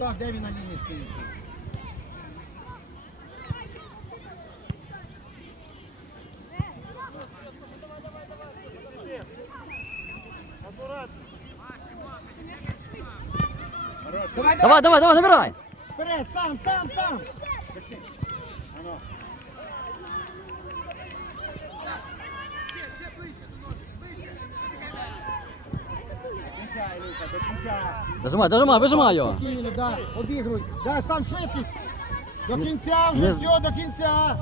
Остап, де він на лінії стоїть? Давай, Давай, давай, давай, забирай! Вперед, сам, сам, сам! Кінчай, Люка, до кінця. Дожимай, дожимай, вижимай його! Спокійно, да, обігруй. Да, сам швидкість. До кінця вже, Не- все, до кінця.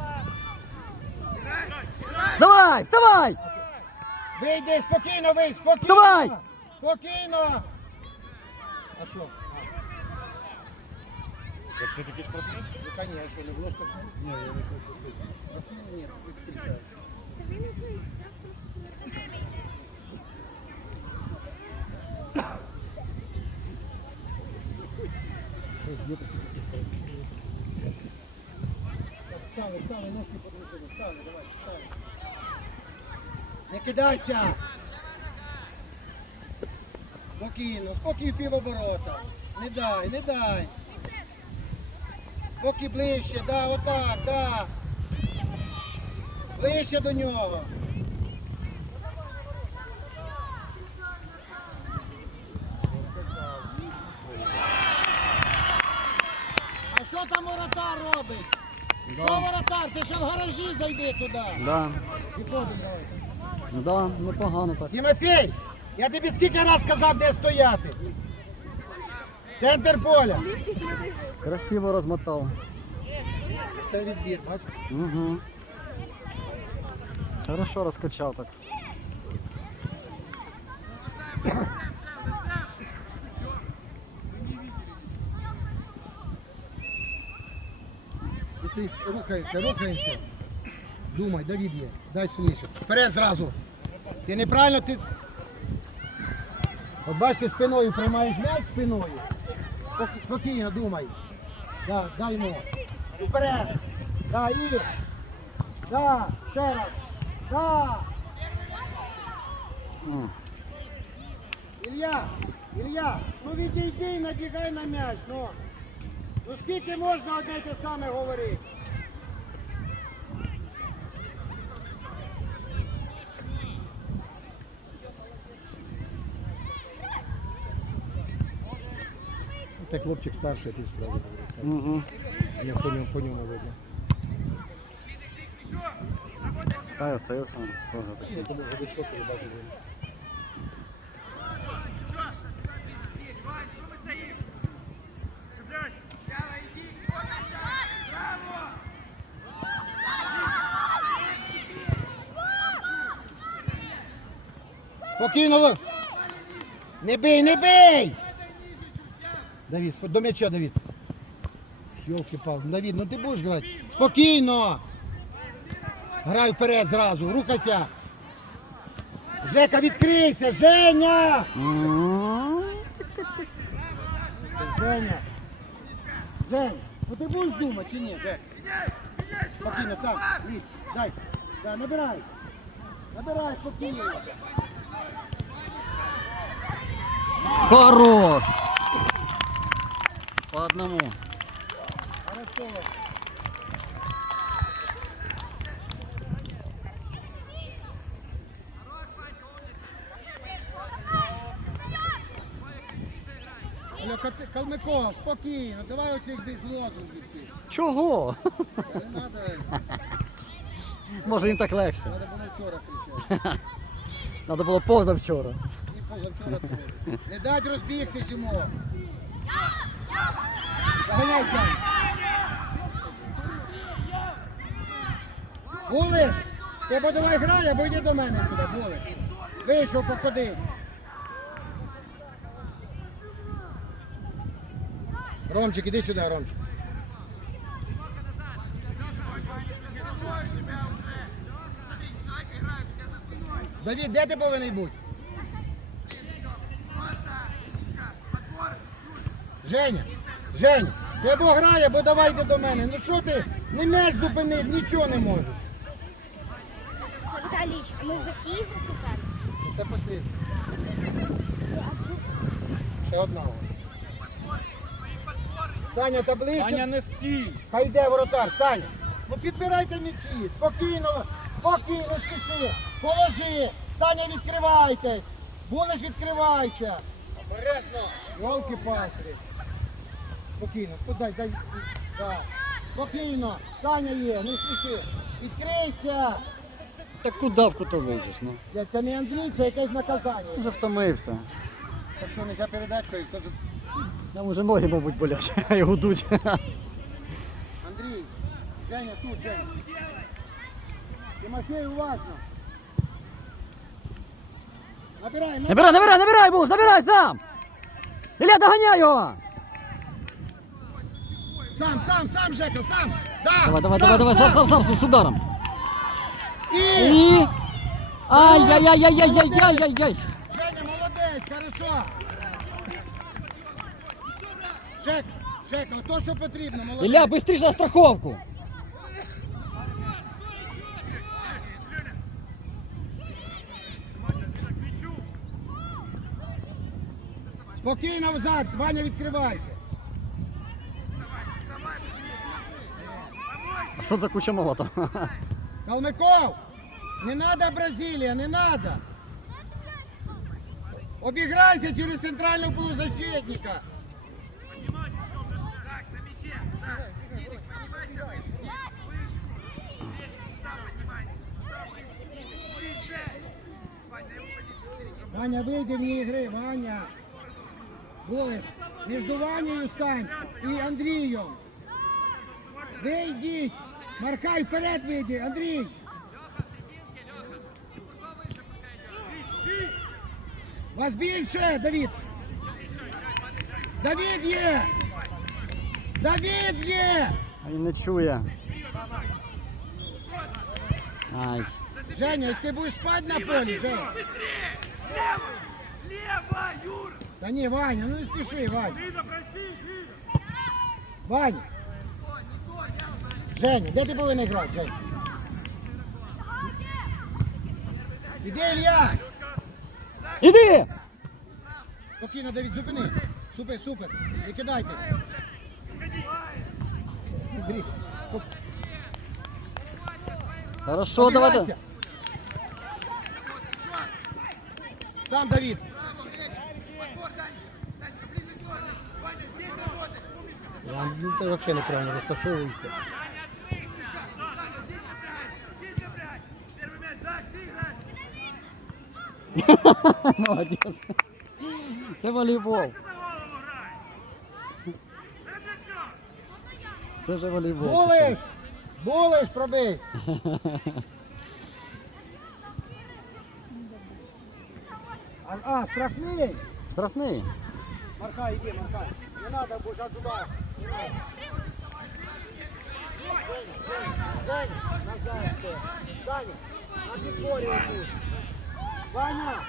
Вставай, вставай! Вийди, спокійно, вийди, спокійно. Вставай! Спокійно. А що? Як це таки штрафний? Ну, конечно, не було штрафу. Ні, я не хочу штрафу. Ні, ти кричаєш. Встави, встави, ножки встави, давай, встави. Не кидайся! Спокійно, спокій півоборота. Не дай, не дай. Поки ближче, да, отак, да. Ближче до нього. Що там воротар робить? Що воротар? Ти ще в гаражі зайди туди. Да, Виходимо, давай. да, непогано так. Тимофій, я тобі скільки раз сказав, де стояти. Центр поля. Красиво розмотав. Це відбір, бач. Угу. Хорошо розкачав так. Пішли, рухаємося, рухаємося. Думай, Давід є. Дай сильніше. Вперед зразу. Ти неправильно, ти. От бачите, спиною приймаєш м'яч спиною. Спокійно думай. Да, дай йому. Вперед. Да, і. Да, ще раз. Да. М. Ілля, Ілля, ну відійди набігай на м'яч, ну. Ну скільки можна одне й те саме говорити? Це хлопчик старший, ти сразу говорив. Угу. По ньому, по ньому видно. Та це сам теж такий. Вже високий, бачу. Спокійно. Не бий, не бий! Давід, до м'яча, Давід. йолки пал Давід, ну ти будеш грати? Спокійно! Грай вперед зразу, рухайся! Жека, відкрийся! Женя! М. Женя! Ну ти будеш думати чи ні, Жек? Спокійно, сам, лізь, дай, дай, набирай. Набирай спокійно. Хорош! По одному. Калмиков, спокійно, давай оцих без лозунгів. цих. Чого? Не треба, Може їм так легше. треба було вчора кричати. Треба було позавчора. Не дать розбігтись йому. Заганяйся. Булиш, ти або давай грай, або йди до мене сюди, Булиш. Вийшов походи. Ромчик, іди сюди, Ромчик. Давід, де ти повинен бути? Женя, Женя, ти або грай, або давай йди до мене. Ну що ти, не м'яч зупинити, нічого не можеш. Віталійчик, ми вже всі ігри. Ну, Це послідно. Ще одна. Саня, та ближче. Саня, не стій! Хай йде воротар, Саня. Ну підбирайте м'ячі, спокійно, спокійно спіши. Положи. Саня, відкривайте. Булиш, відкривайся. Обережно! Йолки пастри. Спокійно, дай, дай. Да. Спокійно. Саня є, не спіши. Відкрийся. Так куди в куто вийдеш, ну? Це- Це не Андрій, це якесь наказання. Вже втомився. Так що не за передачкою, то за- Там уже ноги, мабуть, болять, і гудуть. Андрій, Женя, тут, Женя. Тимофей, уважно. Набирай, набирай. Набирай, набирай, набирай, Бус, набирай сам! Ілля, доганяй його! Сам, сам, сам, Жека, сам. Да, Давай, давай, давай, давай, сам, сам, сам, з ударом. І... І... Ай-яй-яй-яй-яй-яй-яй-яй! Женя, молодець, хорошо. Жек, Жека, то, що потрібно, молодець. Ілля, быстріше на страховку! Спокійно взад, Ваня, відкривайся. А що за куча молота? Калмиков, не надо Бразилия, не надо. Обіграйся через центрального полузащитника. Ваня, вийди вне игры, Ваня. Голиш, между Ванею стань и Андреем. Вийдіть! Маркай вперед вийди, Андрій! Вас більше, Давід! Давід є! Давід є! А він не чує. Ай. Женя, якщо ти будеш спати на полі, Женя. Та ні, Ваня, ну не спіши, Ваня. Ваня. Женя, де ти повинен грати, Женя? Іди, Ілля! Іди! Спокійно, Давід, зупини. Супер, супер. Не кидайте. Андрій, Хорошо, давай. Сам Давид. Ну, ти взагалі неправильно розташовується. Молодець. Це волейбол. Це вже волейбол. Булиш! Булиш, пробий! А, а штрафний! Штрафний. Маркай, иди, Маркай. Не надо, будешь отдувать. Не Женя, назад. Саня, на підборі. Ваня.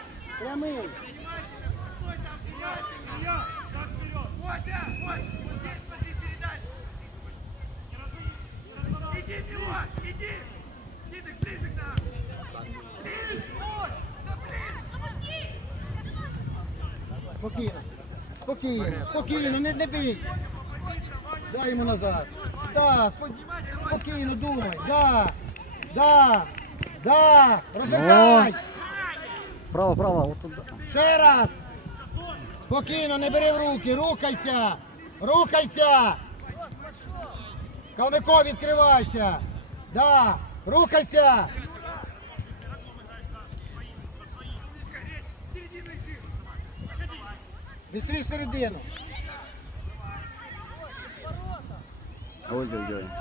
Иди, Милан, иди! Иди ближе к нам! Ближе, вот! Да ближе! Спокійно. Спокійно, спокійно, не, не бій. Дай йому назад. Да, спокійно думай. Да, да, да. Розвертай. Право, право. От туди. Ще раз. Спокійно, не бери в руки, рухайся. Рухайся. Калмиков, відкривайся. Да, рухайся. Быстрее в середину. I was go join.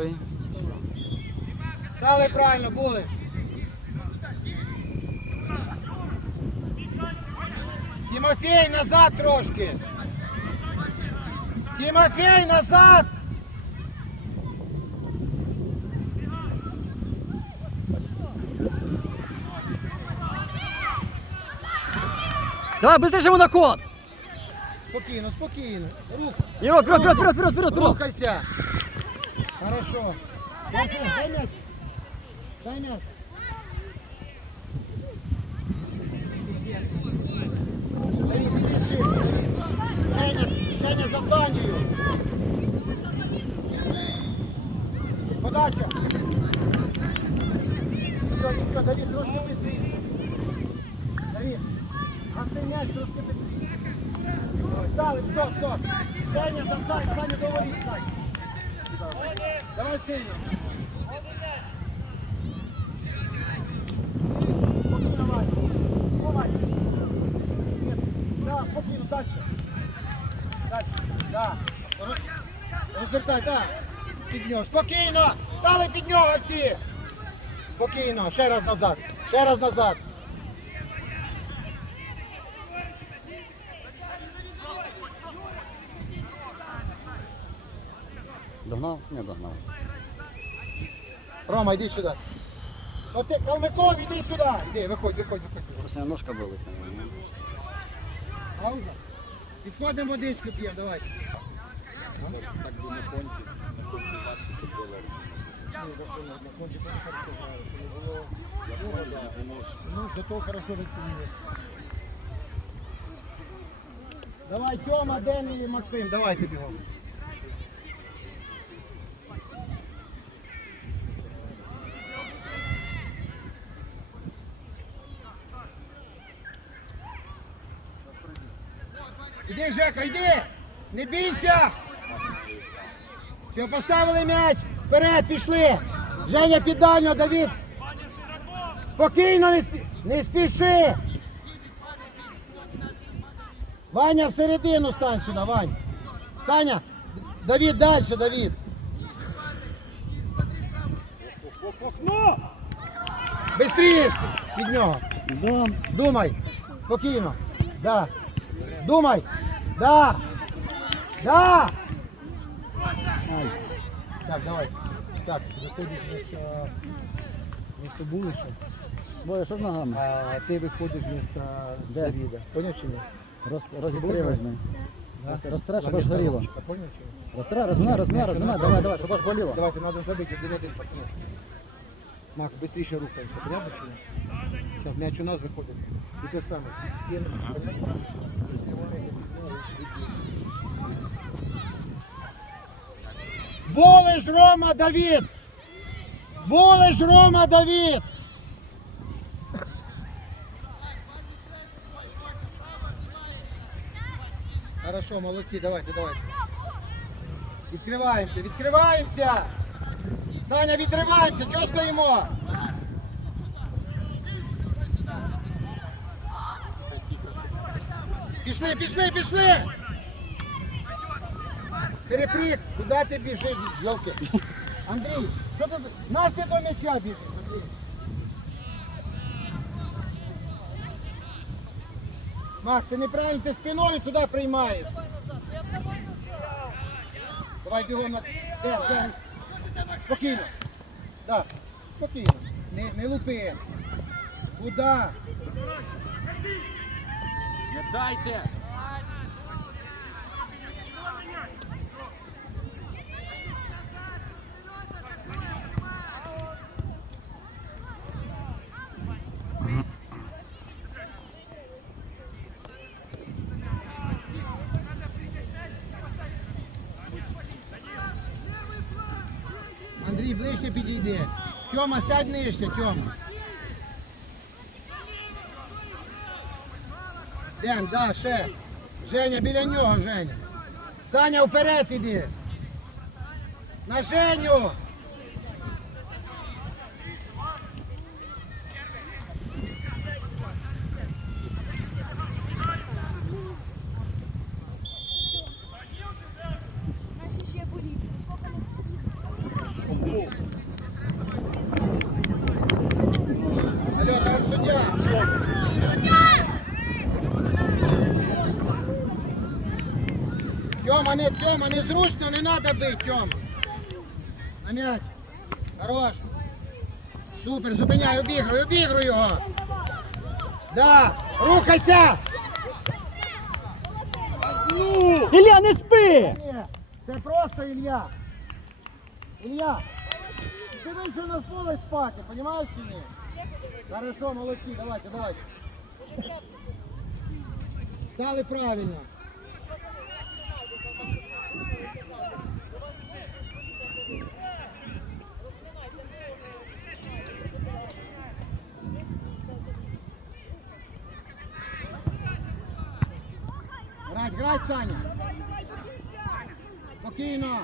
Правий. Стали правильно, були. Тимофей, назад трошки. Тимофей, назад! Давай, быстрее йому на ход! Спокійно, спокійно. Рух, вперед, вперед, вперед, вперед, вперед, вперед! рухайся. Хорошо. Дай мяч, дай мяч. Женя, Женя, за. Подача. Все, Давид, трошки быстрее. Давид, мяч трошки быстрее. Ой, стоп, стоп. Женя, за Саню, Саня, говори, Сань. Давай сильно. Розвертай, да. Під нього. Спокійно. Стали під нього всі. Спокійно. Ще раз назад. Ще раз назад. Догнав? Не догнав. Рома, йди сюди. Ну ти, Калмиков, іди сюди. Іди, виходь, виходь, виходь. Просто ножка болить. Пауза. Підходимо водичку п'ємо, давай. Так би на конті, на конті важко, щоб залежати. Ну, зато хорошо відповіли. Давай, Тьома, Ден і Максим, давайте бігом. Іди, Жека, йди! Не бійся! Все, поставили м'яч! Вперед, пішли! Женя під дальнього, Давід! Спокійно, не, спі... не спіши! Ваня всередину стань сюди, Вань! Саня! Давід, далі, Давід! Бистріше! Під нього! Думай. Спокійно. Да. Думай. Да. Да. Ай. Так, давай. Так, виходиш вместо, вместо Булиша, Боя, що з ногами? а ти виходиш вместо Де? Давіда. Поняв чи ні? Роз, розітри возьми. Да? Роз- розтирай, щоб аж горіло. місто Поняв чи ні? Давай, давай, щоб аж боліло. Давайте, надо забити один один, пацани. Макс, быстріше рухаємося, понятно чи ні? Все, м'яч у нас виходить. І те саме. Булиш, Рома, Давид! Булиш, Рома, Давид! Хорошо, молодці, давайте, давайте. Відкриваємося, відкриваємося! Саня, відриваємося, чого стоїмо? Пішли, пішли, пішли! Перепріг, куди ти біжиш, йолки? Андрій, що ти? Настя до м'яча біжиш, Андрій. Макс, ти неправильно, ти спиною туди приймаєш. Давай бігом на... Де, де? Спокійно. Так, спокійно. Не, не лупи. Куда? Не дайте! Андрій, ближче підійди. Тьома, сядь нижче, Тьома. Ден, да, ще. Женя, біля нього, Женя. Саня, вперед іди. На Женю. Наші ще боліт. Скільки ми ігор Тьома, не, Тьома, незручно, не треба бити, Тьома. На м'яч. Хорош. Супер, зупиняй, обігруй, обігруй його. Да, рухайся. Ну! Ілля, не спи! Ні, це просто Ілля. Ілля, ти вийшов на поле спати, розумієш чи ні? Хорошо, молодці, давайте, давайте. Дали правильно. Грать, грать, Саня. Спокійно.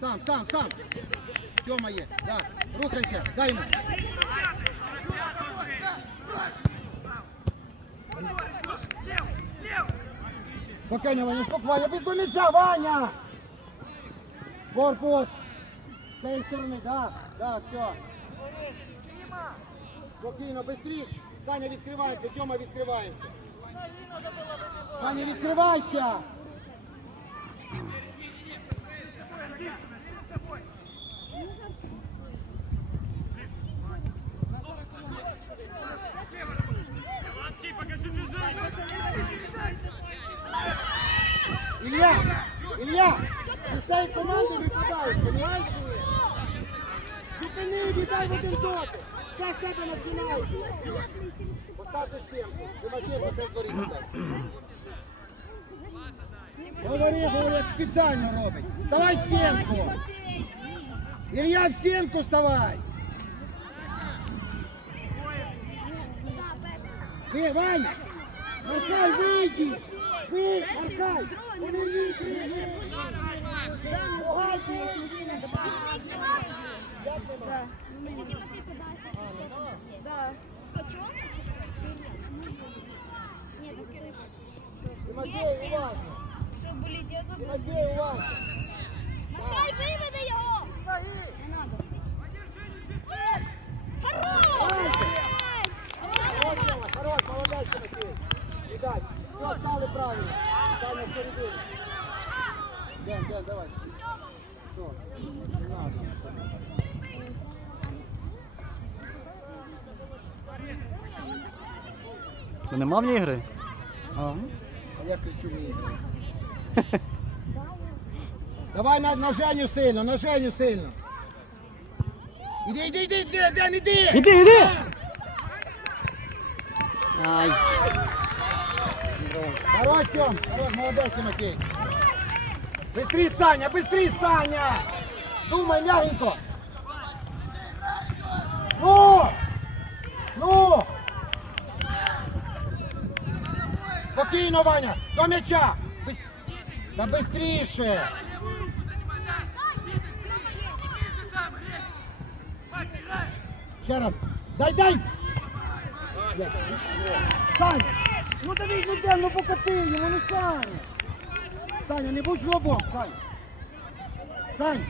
Сам, сам, сам. Тьома є. Да. Рухайся, дай йому. Спокійно, Ваня, спокійно. До м'яча, Ваня! Корпус. З цієї сторони, да, да, все. Спокійно, быстріше. Саня відкривається, Тьома відкривається. Саня, відкривайся! Ілля! З цієї команди випадаєш, розумієш? Зупини, віддай в один дотик. Зараз тебе. Поставте дворі. Говори, говори, спеціально робить. Вставай в стінку. Ілля, в стінку вставай. Ви, Ваня! Аркай, вийди! Ви, Аркай! Поверніть, ви, Если Тимофей подальше. Да. Котенок? Нет, Тимофей, Іван! Що, болить, я забув. Тимофей, Іван! Матвей, виведи його! Не надо. Хорош! Хорош, хорош, молодець, Тимофей! І далі. Все, стали правильно. Стали впереди. Дэн, Дэн, давай. Все, не надо. Ти нема в ній гри? А. А я кричу ні. Давай на, на Женю сильно, на Женю сильно. Іди, іди, іди, іди, Ден, іди! Іди, іди! Ай. Хорош, Тём, хорош, молодец, Тимофей. Быстрей, Саня, быстрей, Саня! Думай мягенько. Ну! Ну! Спокійно, Ваня, до м'яча! Бис- Та быстріше! Ще раз. Дай, дай! Є. Саня! Ну давай, ну де, ну покати йому, ну Саня! Саня, не будь жлобом, Саня! Саня,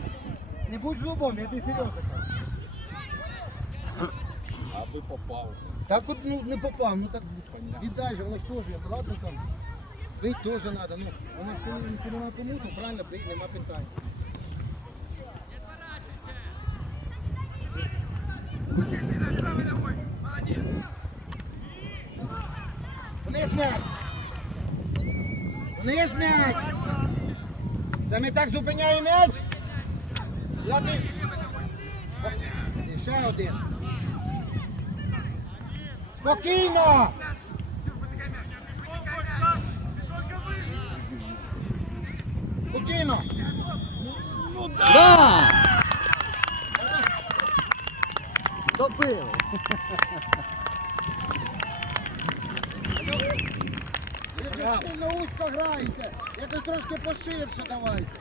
не будь жлобом, я ти серйозно. Аби попав. Так от ну, не попав, ну так віддай же, воно ж теж, ладно там. Бить теж треба, ну, воно ж коли кому, то правильно бить, нема питань. Вниз м'яч! Вниз м'яч! Та ми так зупиняємо м'яч! І ще один. Спокійно! Спокійно! Да! Добили! Ви сильно узько граєте, якось трошки поширше давайте.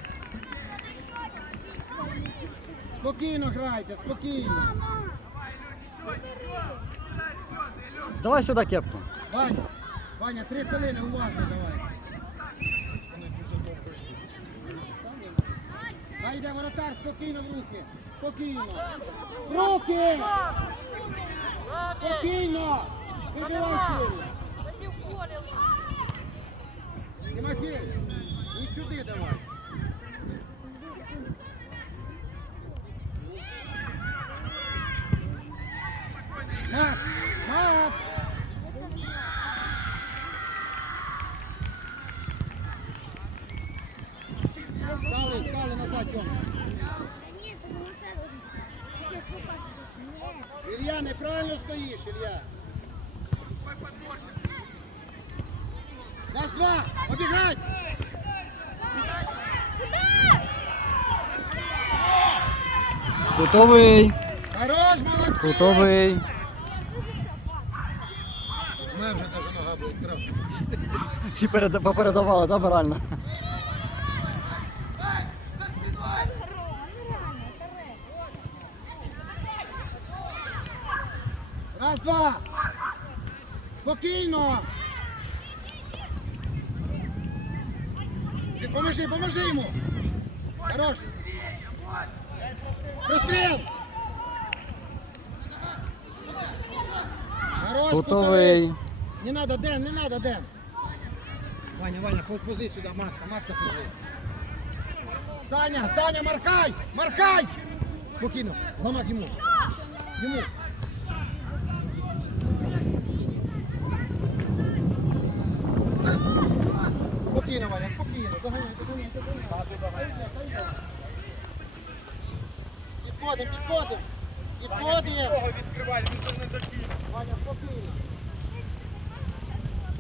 Спокійно грайте, спокійно. Давай сюди кепку. Ваня, Ваня, три хвилини, уважно давай. Хай йде воротар, спокійно в руки. Спокійно. Руки! Спокійно! Вибивай силу. Тимофій, сюди давай. Макс! Макс! Стали, стали назад. Ні. Ілля, неправильно стоїш. Твой. Раз, два, обігать! Кутовий. Хорош, молодці! Кутовий. У мене вже даже нога буде трохи. Всі переда- попередавали, да, морально? Раз, два! Спокійно! Поможи, поможи йому! Хорош! Простріл! Хорош, Кутовий. Не надо, Дэн, не надо, Дэн. Ваня, Ваня, по- позы сюда, Макса, Макса позы. Саня, Саня, маркай, маркай! Спокійно, ламак йому. Йому. Спокійно, Ваня, спокійно. Доганяй, доганяй, доганяй. Підходимо, підходимо. Підходимо. Відкривай, він не докинув. Ваня, спокійно.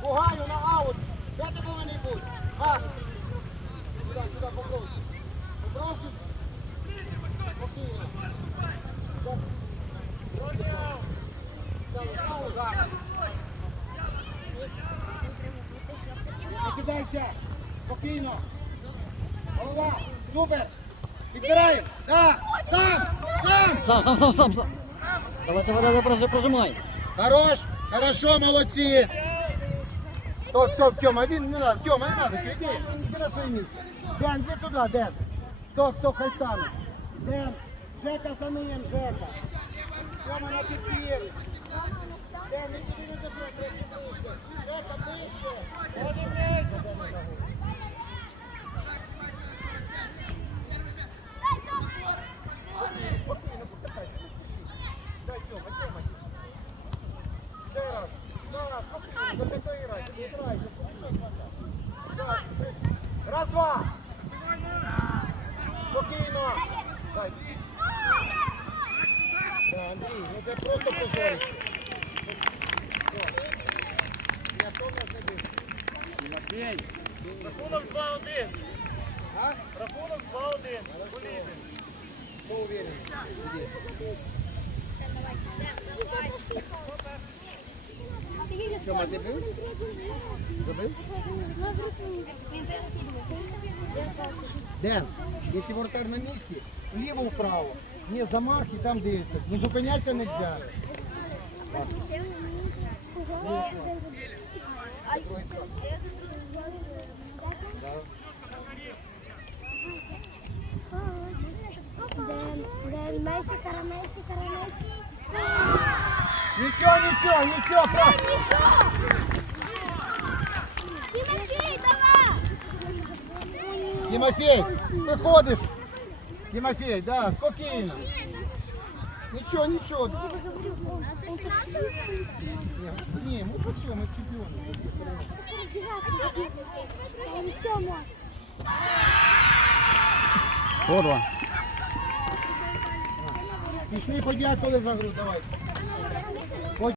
Пугаю на аут. Де ти повинен бути? Газ. Сюди, сюди, Покровський. Покровський. Закидайся. Спокійно. Голова. Супер. Підбираємо. Да. Сам. Сам. Сам, сам, сам, сам, сам. Давай, давай, давай, прожимай. Хорош, хорошо, молодці. Стоп, стоп, Тьома, він не надо, Тьома, не надо, іди, іди на своє місце. Ден, іди туди, Ден. Хто, стоп, хай стане. Ден, Жека самим, Жека. Тьома на підпір. Ден, іди не до того. Жека, ближче. Ходи ближче. Спокійно, покатайся, не спіши. Дай, Тьома, Тьома. Ще раз. Да, спокійно, до п'ятої грайте, не грайте, спокійно. Да, Раз, два. Спокійно. Андрій, ну це просто позорище. Я то нас не бив. Рахунок 2-1. А? Рахунок 2-1. Боліти. Хто уверен? Іди. Тьома, ти бив? Ден, якщо воротар на місці, вліво-вправо. Не замах і там дивишся. Ну зупинятися не можна. Нічого, нічого, нічого, правильно. Тимофій, давай! Тимофей, виходиш. Тимофей, да, спокійно. Нічого, нічого. Ні, ми по чому, ми чемпіони. Все, може. По два. Пішли подякували за гру, давай.